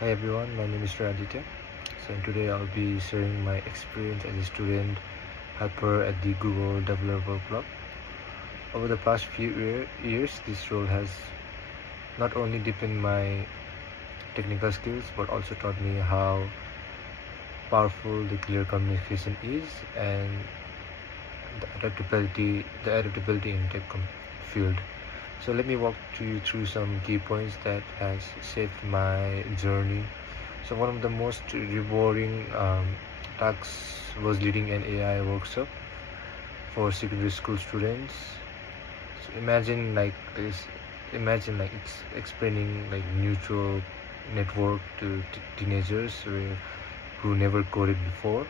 Hi everyone, my name is Aditya. So today I'll be sharing my experience as a student helper at the Google Developer Club. Over the past few years, this role has not only deepened my technical skills but also taught me how powerful the clear communication is and the adaptability in field. So let me walk you through some key points that has shaped my journey. So one of the most rewarding tasks was leading an AI workshop for secondary school students. So imagine like it's explaining like neutral network to teenagers who never coded before.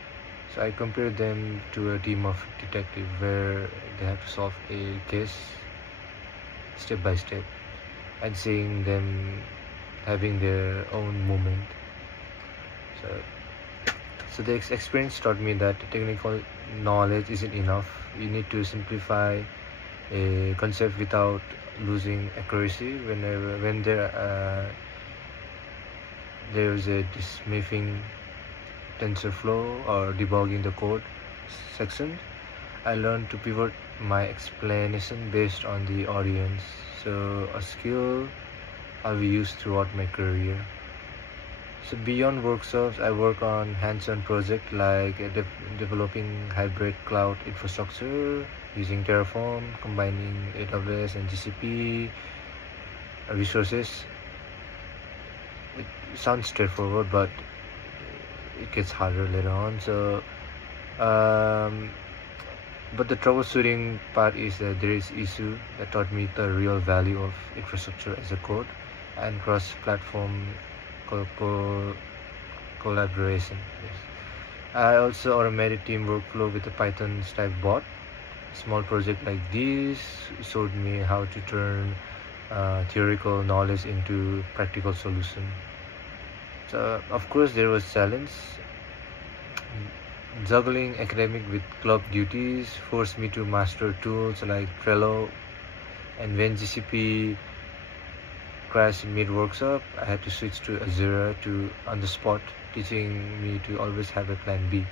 So I compared them to a team of detectives where they have to solve a case step by step and seeing them having their own moment. So, so the experience taught me that technical knowledge isn't enough. You need to simplify a concept without losing accuracy. When there's a dismissing TensorFlow or debugging the code section, I learned to pivot my explanation based on the audience. So a skill I'll be used throughout my career. So beyond workshops, I work on hands-on projects like developing hybrid cloud infrastructure using Terraform, combining AWS and GCP resources. It sounds straightforward, but it gets harder later on. Um, but the troubleshooting part is that there is issue that taught me the real value of infrastructure as a code and cross-platform collaboration. Yes. I also automated team workflow with a Python stack bot. Small project like this showed me how to turn theoretical knowledge into practical solution. So of course there was challenge. Juggling academic with club duties forced me to master tools like Trello, and when GCP crashed mid-workshop, I had to switch to Azure to on the spot, teaching me to always have a plan B.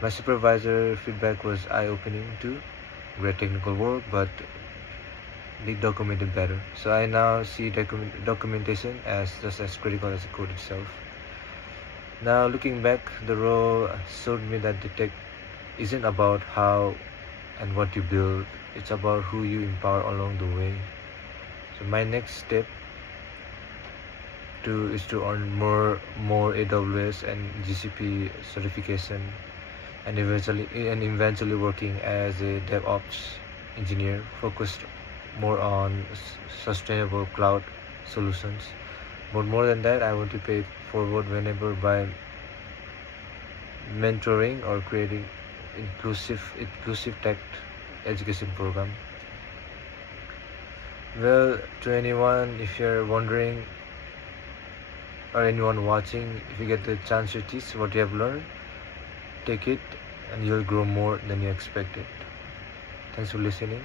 My supervisor feedback was eye-opening too. Great technical work, but need documented better. So I now see documentation as just as critical as the code itself. Now looking back, the role showed me that the tech isn't about how and what you build, it's about who you empower along the way. So my next step is to earn more AWS and GCP certification and eventually working as a DevOps engineer focused more on sustainable cloud solutions. But more than that, I want to pay forward whenever by mentoring or creating inclusive tech education program. Well, to anyone, if you're wondering or anyone watching, if you get the chance to teach what you have learned, take it and you'll grow more than you expected. Thanks for listening.